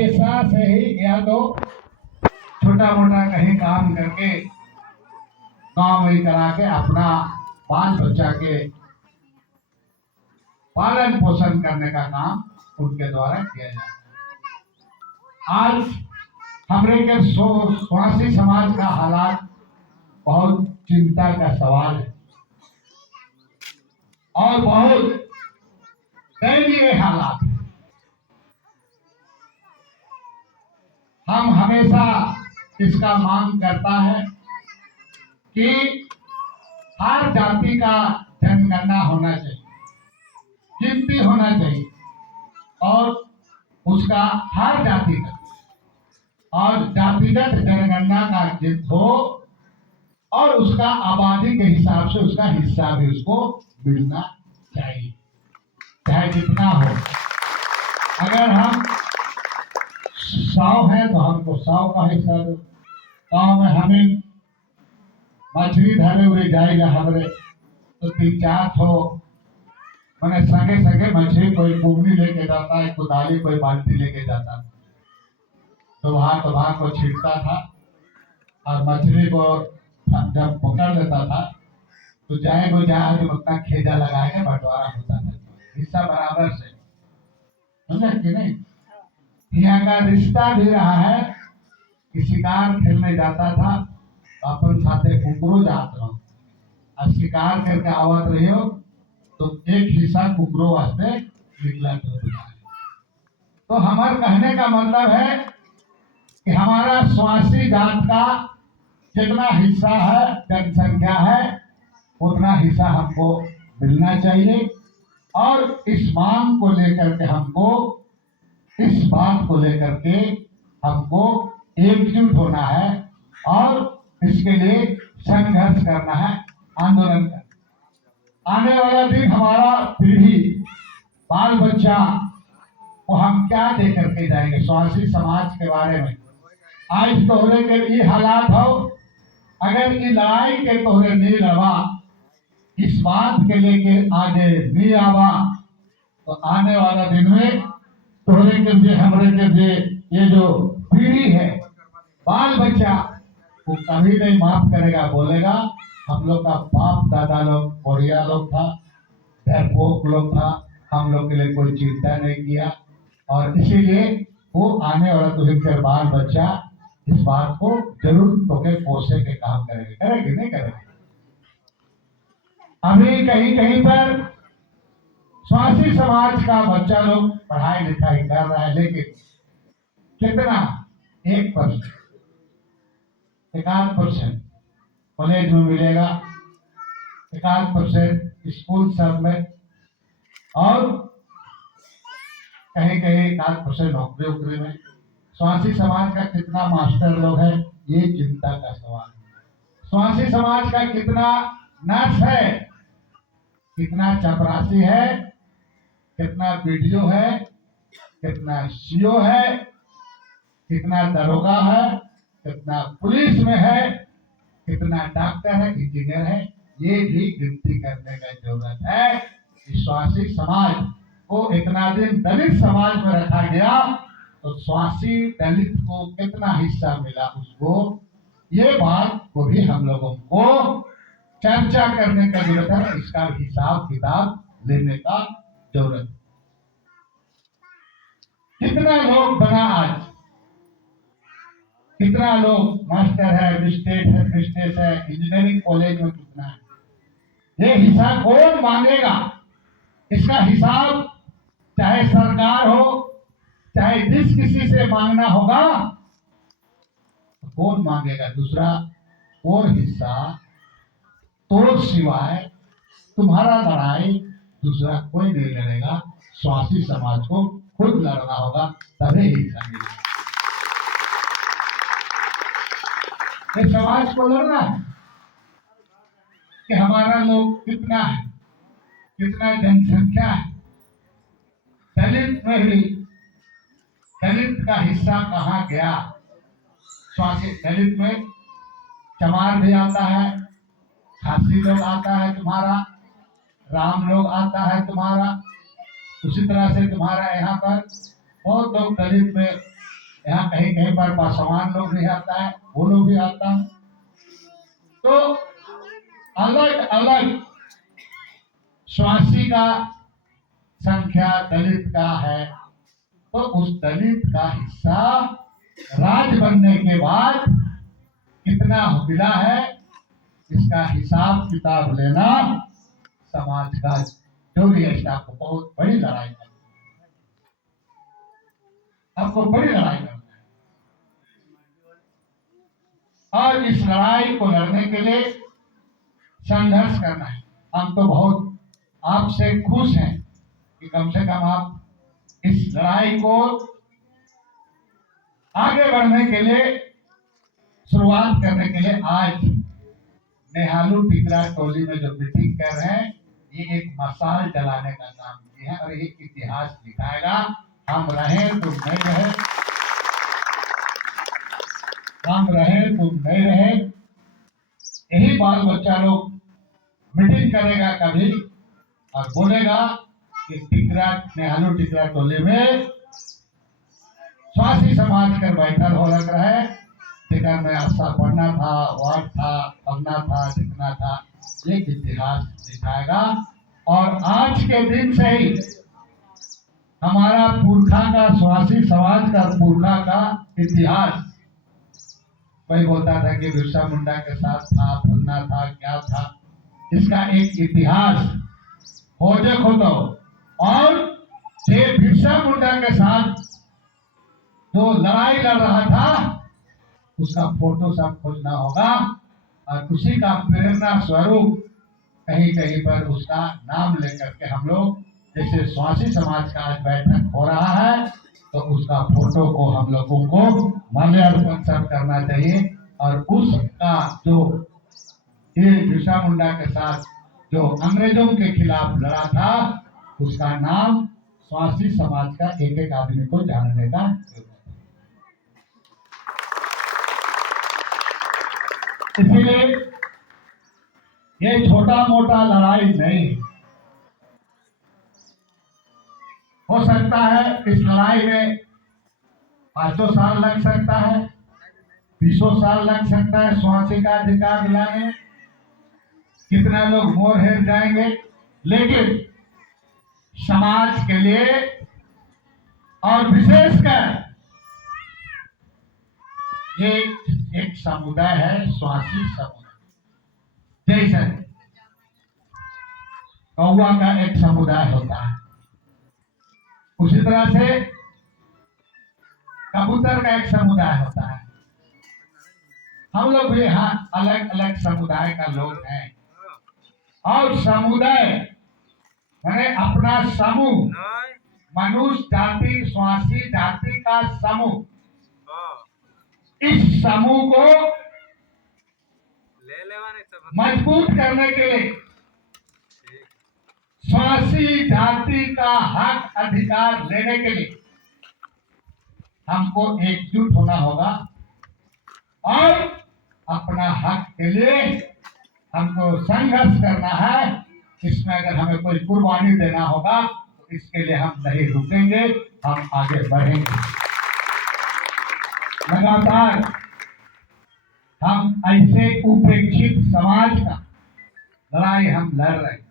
पेशा से ही या तो छोटा मोटा कहीं काम करके गांव में करा के अपना बाल बच्चा के पालन पोषण करने का काम उनके द्वारा किया जाता है। आज हमारे के स्वासी समाज का हालात बहुत चिंता का सवाल है और बहुत दयनीय हालात है। हम हमेशा इसका मांग करता है कि हर जाति का जनगणना होना चाहिए, गिनती होना चाहिए और उसका हर जाति का और जातिगत जनगणना का गिनती हो और उसका आबादी के हिसाब से उसका हिस्सा भी उसको मिलना चाहिए, चाहे जितना हो। अगर हम 100 है तो हमको 100 का हिस्सा दो। गाँव में हमें मछली धरे हुए जाएगा हमरे तो 3-4 ठो मैंने संगे संगे मछली कोई कुगनी लेके जाता है, कुदाली कोई बाल्टी लेके जाता, तो वहां को छींटता था और मछली को जब पकड़ लेता था तो चाहे वो जहाज उतना खेजा लगाएगा बंटवारा होता था, हिस्सा बराबर से, समझा कि नहीं। यहाँ का रिश्ता भी रहा है कि शिकार खेलने जाता था तो अपन साथे कुकरो जात रहो और शिकार करके आवत रही हो तो एक हिस्सा कुकरो वास्ते निकला तो हमारे कहने का मतलब है कि हमारा स्वासी जात का जितना हिस्सा है, जनसंख्या है, उतना हिस्सा हमको मिलना चाहिए और इस मांग को लेकर के हमको, इस बात को लेकर के हमको एकजुट होना है और इसके लिए संघर्ष करना है, आंदोलन करना। आने वाला दिन हमारा पीढ़ी, बाल बच्चा को हम क्या दे करके जाएंगे स्वासी समाज के बारे में। आज तोहरे के ये हालात हो, अगर ये लड़ाई के तोहरे नहीं लड़ा, इस बात के लेके आगे नहीं आवा तो आने वाला दिन में तोहरे के लिए, हमरे के लिए ये जो पीढ़ी है, बाल बच्चा, वो कभी नहीं माफ करेगा, बोलेगा हम लोग का बाप दादा लोग बढ़िया लोग था, डरपोक लोग था, हम लोग के लिए कोई चिंता नहीं किया और इसीलिए वो आने वाला तुझे बाल बच्चा इस बात को जरूर तोके पोषे के काम करेंगे, करेंगे नहीं करेंगे। अभी कहीं कहीं पर स्वासी समाज का बच्चा लोग पढ़ाई लिखाई कर रहा है, लेकिन कितना 1%, 1% कॉलेज में मिलेगा, 1% स्कूल सब में और कहीं कहीं 1% नौकरी उकरी में। स्वासी समाज का कितना मास्टर लोग है, ये चिंता का सवाल है। स्वासी समाज का कितना नर्स है, कितना चपरासी है, कितना बीडीओ है, कितना सीओ है, कितना दरोगा है, कितना पुलिस में है, कितना डॉक्टर है, इंजीनियर है, ये भी गिनती करने का जरूरत है। स्वासी समाज को इतना दिन दलित समाज में रखा गया तो स्वासी दलित को कितना हिस्सा मिला उसको, ये बात को भी हम लोगों को चर्चा करने का जरूरत है, इसका हिसाब किताब लेने का जरूरत। कितना लोग बना आज, कितना लोग मास्टर है, मिस्टेट है, इंजीनियरिंग कॉलेज में कितना है, ये हिसाब कौन मांगेगा? इसका हिसाब चाहे सरकार हो, चाहे जिस किसी से मांगना होगा, कौन मांगेगा? दूसरा और हिस्सा तो सिवाय तुम्हारा लड़ाई दूसरा कोई नहीं लड़ेगा, स्वासी समाज को खुद लड़ना होगा, तभी हिस्सा मिलेगा। ये समाज को लड़ना है कि हमारा लोग कितना है, कितना जनसंख्या है, दलित में भी दलित का हिस्सा कहाँ गया? स्वासी दलित में चमार भी आता है, खासी लोग आता है तुम्हारा, राम लोग आता है तुम्हारा, उसी तरह से तुम्हारा यहाँ पर बहुत लोग दलित में यहाँ कहीं कहीं पर पासवान लोग भी आता है, वो लोग भी आता है। तो अलग अलग स्वासी का संख्या दलित का है, तो उस दलित का हिस्सा राज बनने के बाद कितना मिला है, इसका हिसाब किताब लेना समाज का जो भी है, आपको बहुत बड़ी लड़ाई करनी है, आपको बड़ी लड़ाई करना है। और इस लड़ाई को लड़ने के लिए संघर्ष करना है। हम तो बहुत आपसे खुश हैं कि कम से कम आप इस लड़ाई को आगे बढ़ने के लिए, शुरुआत करने के लिए आज नेहालू टिकरा टोली में जो मीटिंग कर रहे हैं, ये एक मसाल जलाने का काम किया है और एक इतिहास दिखाएगा। हम रहे तुम नहीं रहे, हम रहे तुम नहीं रहे, यही बाल बच्चा लोग मीटिंग करेगा कभी और बोलेगा कि टिकरा नेहालू टिकरा टोली में स्वासी समाज कर बैठल हो लग रहा है, लेकिन में आशा पढ़ना था, वार्ड था, पढ़ना था, लिखना था, एक इतिहास दिखाएगा। और आज के दिन से ही हमारा पुरखा का, स्वासी समाज का पुरखा का इतिहास, कोई बोलता था कि बिरसा मुंडा के साथ था, पढ़ना था, क्या था, इसका एक इतिहास हो देखो तो। और ये बिरसा मुंडा के साथ जो लड़ाई लड़ रहा था, उसका फोटो सब खोजना होगा और उसी का प्रेरणा स्वरूप कहीं कहीं पर उसका नाम लेकर के हम लोग, जैसे स्वासी समाज का आज बैठक हो रहा है, तो उसका फोटो को हम लोगों को माल्यार्पण सब करना चाहिए। और उसका जो ये बिरसा मुंडा के साथ जो अंग्रेजों के खिलाफ लड़ा था, उसका नाम स्वासी समाज का एक एक आदमी को जानने का। इसीलिए ये छोटा मोटा लड़ाई नहीं हो सकता है। इस लड़ाई में 500 साल लग सकता है, 20 साल लग सकता है स्वासी का अधिकार दिलाने, कितना लोग मोर हेर जाएंगे, लेकिन समाज के लिए और विशेषकर ये एक समुदाय है, स्वासी समुदाय, जैसे कौवा का एक समुदाय होता है, उसी तरह से कबूतर का एक समुदाय होता है। हम लोग भी यहाँ अलग अलग समुदाय का लोग हैं, और समुदाय मैंने अपना समूह, मनुष्य जाति, स्वासी जाति का समूह, इस समूह को मजबूत करने के लिए स्वासी जाति का हक अधिकार लेने के लिए हमको एकजुट होना होगा और अपना हक के लिए हमको संघर्ष करना है। इसमें अगर हमें कोई कुर्बानी देना होगा तो इसके लिए हम नहीं रुकेंगे, हम आगे बढ़ेंगे। लगातार हम ऐसे उपेक्षित समाज का लड़ाई हम लड़ रहे हैं,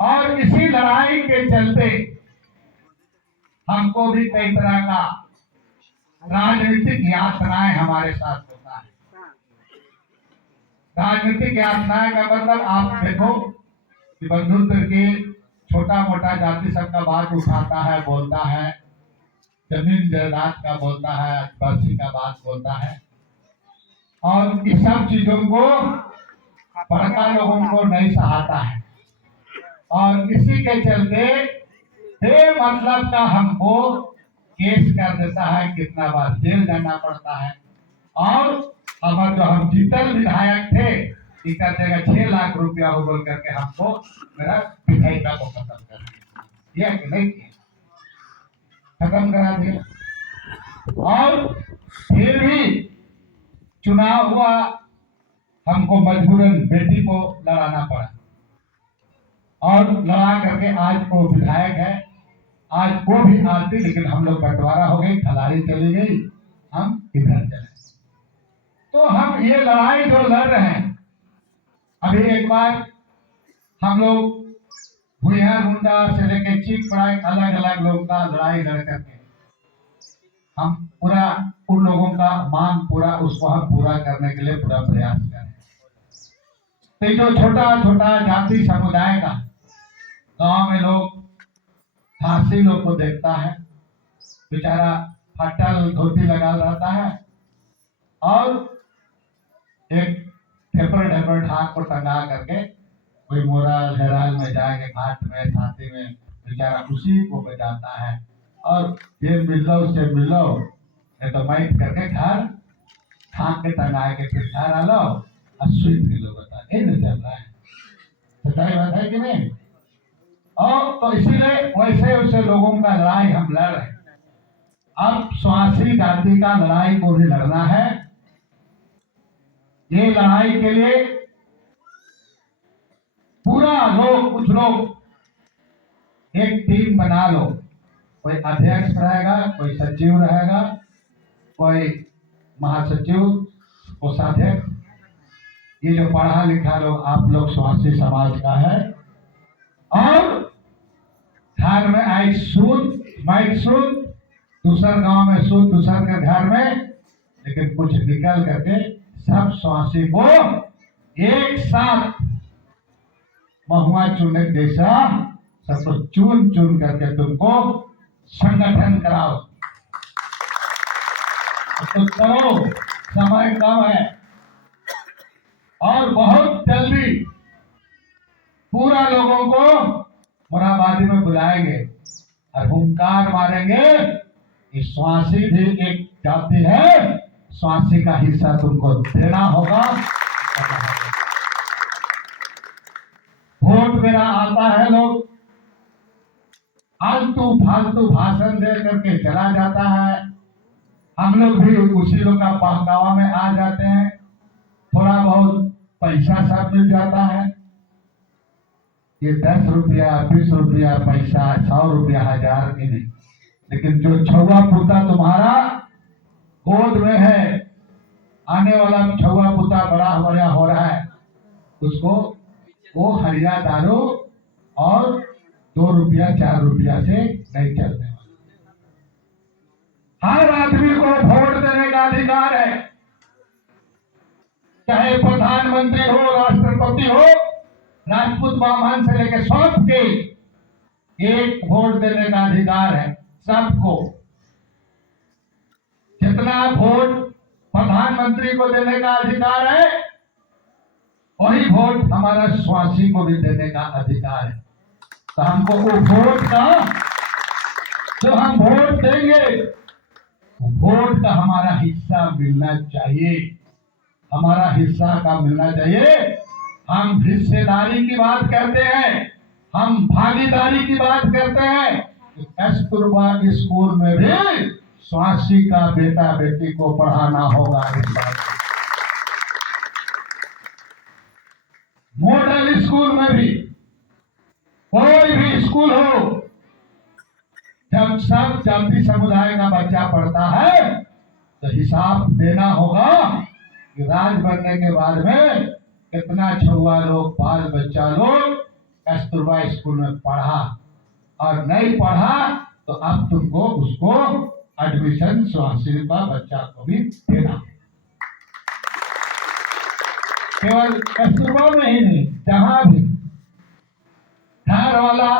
और इसी लड़ाई के चलते हमको भी कई तरह का राजनीतिक यातनाएं हमारे साथ होता है। राजनीतिक यातनाएं का मतलब आप देखो कि बंधुत्व के छोटा मोटा जाति सब का बात उठाता है, बोलता है, जमीन जायदाद का बोलता है, आदिवासी का बात बोलता है, और इस सब चीजों को बड़का लोगों को नहीं सहाता है, और इसी के चलते मतलब का हमको केस कर देता है, कितना बार जेल जाना पड़ता है। और हमारे जो हम जीतल विधायक थे, इनका देगा 6 लाख रुपया हो बोल करके हमको मेरा विधायिका को खत्म कर दिया, कि नहीं खत्म करा दिया। और फिर भी चुनाव हुआ, हमको मजबूरन बेटी को लड़ाना पड़ा, और लड़ा करके आज वो विधायक है, आज वो भी आती, लेकिन हम लोग बंटवारा हो गई, खलारी चली गई, हम इधर चले। तो हम ये लड़ाई जो लड़ रहे हैं, अभी एक बार हम लोग भुइयार गुंडा से लेके चीफ पढ़ाई अलग अलग लोग का लड़ाई लड़ करके हम पूरा उन लोगों का मांग पूरा उसको हम पूरा करने के लिए पूरा प्रयास करें। तो जो छोटा छोटा जाति समुदाय का गांव में लोग फांसी लोग को देखता है, बेचारा फटल धोती लगा रहता है और एक ढेपर ढेपर ढाक को टंगा करके कोई मोराल हेराल में जाके घाट में छाती में बेचारा उसी को बजाता है और ये मिलो से मिलो, ये तो माइट करके घर ठाक के टंगा के फिर घर आ लो और स्वीट किलो बता ये नहीं चल रहा है। सच्चाई बात है कि नहीं? और तो इसीलिए वैसे वैसे लोगों का लड़ाई हम लड़ रहे हैं। अब स्वासी जाति का लड़ाई को भी लड़ना है। ये लड़ाई के लिए पूरा लोग कुछ लोग एक टीम बना लो, कोई अध्यक्ष रहेगा, कोई सचिव रहेगा, कोई महासचिव, कोषाध्यक्ष। ये जो पढ़ा लिखा लोग आप लोग स्वासी समाज का है और घर में आई सूद माइट सूद, दूसर गांव में सूद, दूसर के घर में, लेकिन कुछ निकल करके सब स्वासी को एक साथ महुआ चुनने जैसा सबको चुन चुन करके तुमको संगठन कराओ। तो करो, समय कम है और बहुत जल्दी पूरा लोगों को मोराबादी में बुलाएंगे और हुंकार मारेंगे कि स्वासी भी एक जाति है, स्वासी का हिस्सा तुमको देना होगा। वोट मेरा आता है, लोग आलतू फालतू भाषण दे करके चला जाता है, हम लोग भी उसी लोग का बहकावा में आ जाते हैं, थोड़ा बहुत पैसा सब मिल जाता है। ये 10 रुपया 20 रुपया पैसा 100 रुपया 1000 की नहीं, लेकिन जो छुआ पुता तुम्हारा गोद में है, आने वाला छुआ पुता बड़ा बड़ा हो रहा है, उसको वो हरिया दारू और 2 रुपया 4 रुपया से नहीं चलने वाला। हर आदमी को वोट देने का अधिकार है, चाहे प्रधानमंत्री हो, राष्ट्रपति हो, राजपूत ब्राह्मण से लेकर सबके एक वोट देने का अधिकार है सबको। जितना वोट प्रधानमंत्री को देने का अधिकार है, वही वोट हमारा स्वासी को भी देने का अधिकार है। तो हमको वो वोट का जो हम वोट देंगे, वोट का हमारा हिस्सा मिलना चाहिए, हमारा हिस्सा का मिलना चाहिए। हम हिस्सेदारी की बात करते हैं, हम भागीदारी की बात करते हैं। कस्तूरबा स्कूल में भी स्वासी का बेटा बेटी को पढ़ाना होगा। मॉडल स्कूल में भी, कोई भी स्कूल हो, जब सब जाति समुदाय का बच्चा पढ़ता है तो हिसाब देना होगा कि राज बनने के बाद में कितना छुआ लोग, बाल बच्चा लोग कस्तूरबा स्कूल में पढ़ा और नहीं पढ़ा, तो अब तुमको उसको एडमिशन स्वासी का बच्चा को भी देना। केवल कस्तूरबा में ही नहीं, जहां भी घर वाला,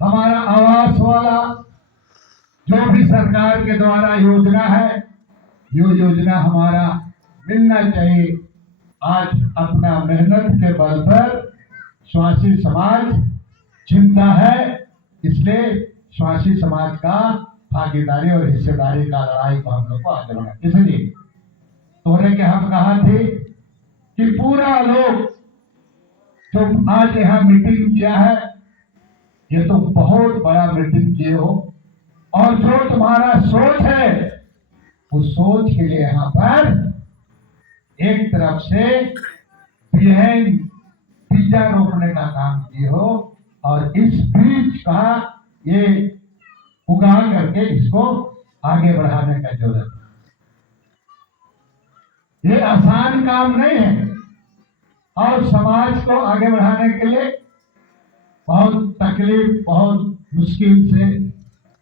हमारा आवास वाला, जो भी सरकार के द्वारा योजना है, ये योजना हमारा मिलना चाहिए। आज अपना मेहनत के बल पर स्वासी समाज चिंता है, इसलिए स्वासी समाज का भागीदारी और हिस्सेदारी का लड़ाई को हम लोग को आगे बढ़ा। इसलिए तोहरे के हम कहा थे कि पूरा लोग जो आज यहाँ मीटिंग किया है, ये तो बहुत बड़ा मीटिंग किए हो और जो तुम्हारा सोच है, उस सोच के लिए यहाँ पर एक तरफ से बीजा रोपने का काम किए हो और इस बीज का ये उगा करके इसको आगे बढ़ाने का जरूरत है। ये आसान काम नहीं है और समाज को आगे बढ़ाने के लिए बहुत तकलीफ, बहुत मुश्किल से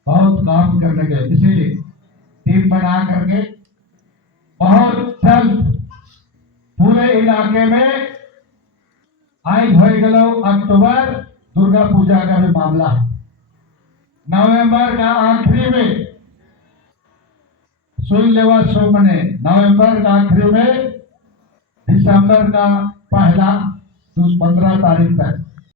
बहुत काम करने के, इसीलिए टीम बना करके बहुत जल्द पूरे इलाके में आज हो गलो अक्टूबर दुर्गा पूजा का भी मामला है। नवंबर का आखिरी में सुन लेवा शो मने, नवंबर का आखिरी में दिसंबर का पहला 15 तारीख तक